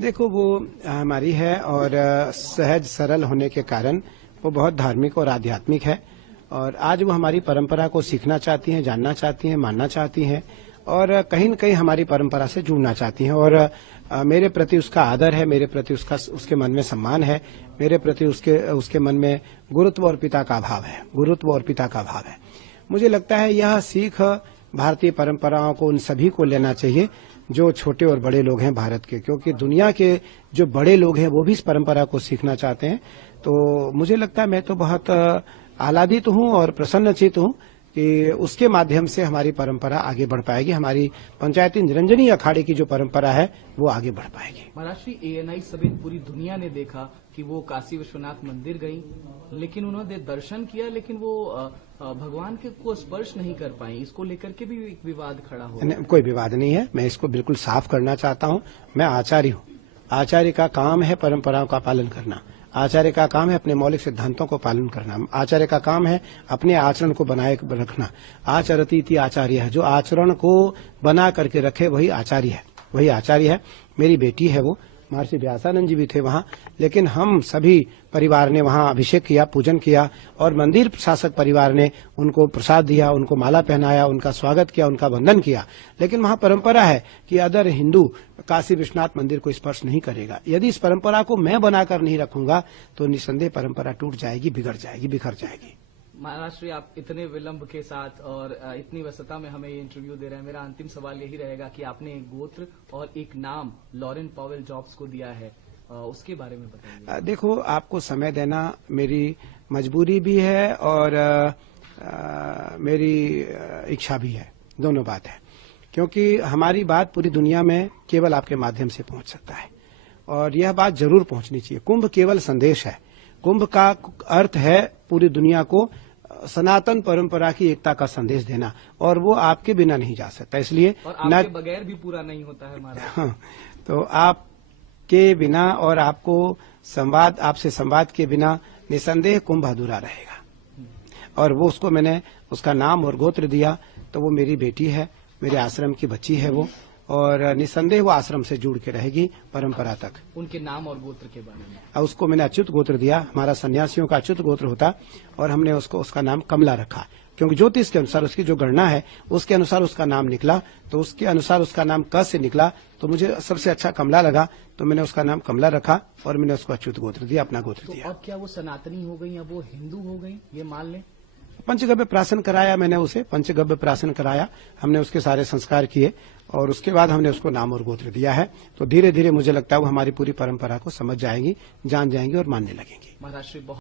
देखो वो हमारी है और सहज सरल होने के कारण वो बहुत धार्मिक और आध्यात्मिक है और आज वो हमारी परंपरा को सीखना चाहती हैं, जानना चाहती हैं, मानना चाहती हैं और कहीं न कहीं हमारी परंपरा से जुड़ना चाहती हैं और मेरे प्रति उसका आदर है, मेरे प्रति उसके मन में सम्मान है, मेरे प्रति उसके मन में गुरुत्व और पिता का भाव है, गुरुत्व और पिता का भाव है। मुझे लगता है यह सीख भारतीय परंपराओं को उन सभी को लेना चाहिए जो छोटे और बड़े लोग हैं भारत के, क्योंकि दुनिया के जो बड़े लोग हैं वो भी इस परंपरा को सीखना चाहते हैं। तो मुझे लगता है मैं तो बहुत आह्लादित हूं और प्रसन्नचित हूं कि उसके माध्यम से हमारी परंपरा आगे बढ़ पाएगी, हमारी पंचायती निरंजनी अखाड़े की जो परंपरा है वो आगे बढ़ पाएगी। महाराष्ट्र ANI समेत पूरी दुनिया ने देखा कि वो काशी विश्वनाथ मंदिर गई, लेकिन उन्होंने दर्शन किया, लेकिन वो भगवान के को स्पर्श नहीं कर पाई। इसको लेकर के भी एक विवाद खड़ा हो गया। कोई विवाद नहीं है, मैं इसको बिल्कुल साफ करना चाहता हूं। मैं आचार्य हूं, आचार्य का काम है परंपराओं का पालन करना, आचार्य का काम है अपने मौलिक सिद्धांतों को पालन करना, आचार्य का काम है अपने आचरण को बनाए रखना। आचरती इति आचार्य है, जो आचरण को बना करके रखे वही आचार्य है, वही आचार्य है। मेरी बेटी है वो, महर्षि व्यासानंद जी भी थे वहां, लेकिन हम सभी परिवार ने वहां अभिषेक किया, पूजन किया और मंदिर प्रशासक परिवार ने उनको प्रसाद दिया, उनको माला पहनाया, उनका स्वागत किया, उनका वंदन किया। लेकिन वहां परंपरा है कि अदर हिंदू काशी विश्वनाथ मंदिर को स्पर्श नहीं करेगा। यदि इस परंपरा को मैं बनाकर नहीं रखूंगा तो निसंदेह परंपरा टूट जाएगी, बिगड़ जाएगी, बिखर जाएगी। महाराष्ट्र आप इतने विलंब के साथ और इतनी व्यस्तता में हमें ये इंटरव्यू दे रहे हैं। मेरा अंतिम सवाल यही रहेगा कि आपने एक गोत्र और एक नाम लॉरेन पावेल जॉब्स को दिया है, उसके बारे में बताइए। देखो, आपको समय देना मेरी मजबूरी भी है और मेरी इच्छा भी है, दोनों बात है, क्योंकि हमारी बात पूरी दुनिया में केवल आपके माध्यम से पहुंच सकता है और यह बात जरूर पहुंचनी चाहिए। कुंभ केवल संदेश है, कुंभ का अर्थ है पूरी दुनिया को सनातन परंपरा की एकता का संदेश देना और वो आपके बिना नहीं जा सकता। इसलिए और आपके बगैर भी पूरा नहीं होता है हमारा। हाँ, तो आपके बिना और आपसे संवाद के बिना निसंदेह कुंभ अधूरा रहेगा। और वो उसको मैंने उसका नाम और गोत्र दिया, तो वो मेरी बेटी है, मेरे आश्रम की बच्ची है वो, और निसंदेह वो आश्रम से जुड़ के रहेगी परंपरा तक। उनके नाम और गोत्र के बारे में? और उसको मैंने अच्युत गोत्र दिया, हमारा सन्यासियों का अच्युत गोत्र होता, और हमने उसका नाम कमला रखा, क्योंकि ज्योतिष के अनुसार उसकी जो गणना है उसके अनुसार उसका नाम निकला, तो उसके अनुसार उसका नाम क से निकला, तो मुझे सबसे अच्छा कमला लगा, तो मैंने उसका नाम कमला रखा और मैंने उसको अच्युत गोत्र दिया, अपना गोत्र दिया। अब क्या वो सनातनी हो गई या वो हिंदू हो गई, ये मान लें? पंचगव्य प्राशन कराया मैंने उसे, पंचगव्य प्राशन कराया, हमने उसके सारे संस्कार किए और उसके बाद हमने उसको नाम और गोत्र दिया है। तो धीरे धीरे मुझे लगता है वो हमारी पूरी परंपरा को समझ जाएंगी, जान जाएंगी और मानने लगेंगी। महाराष्ट्र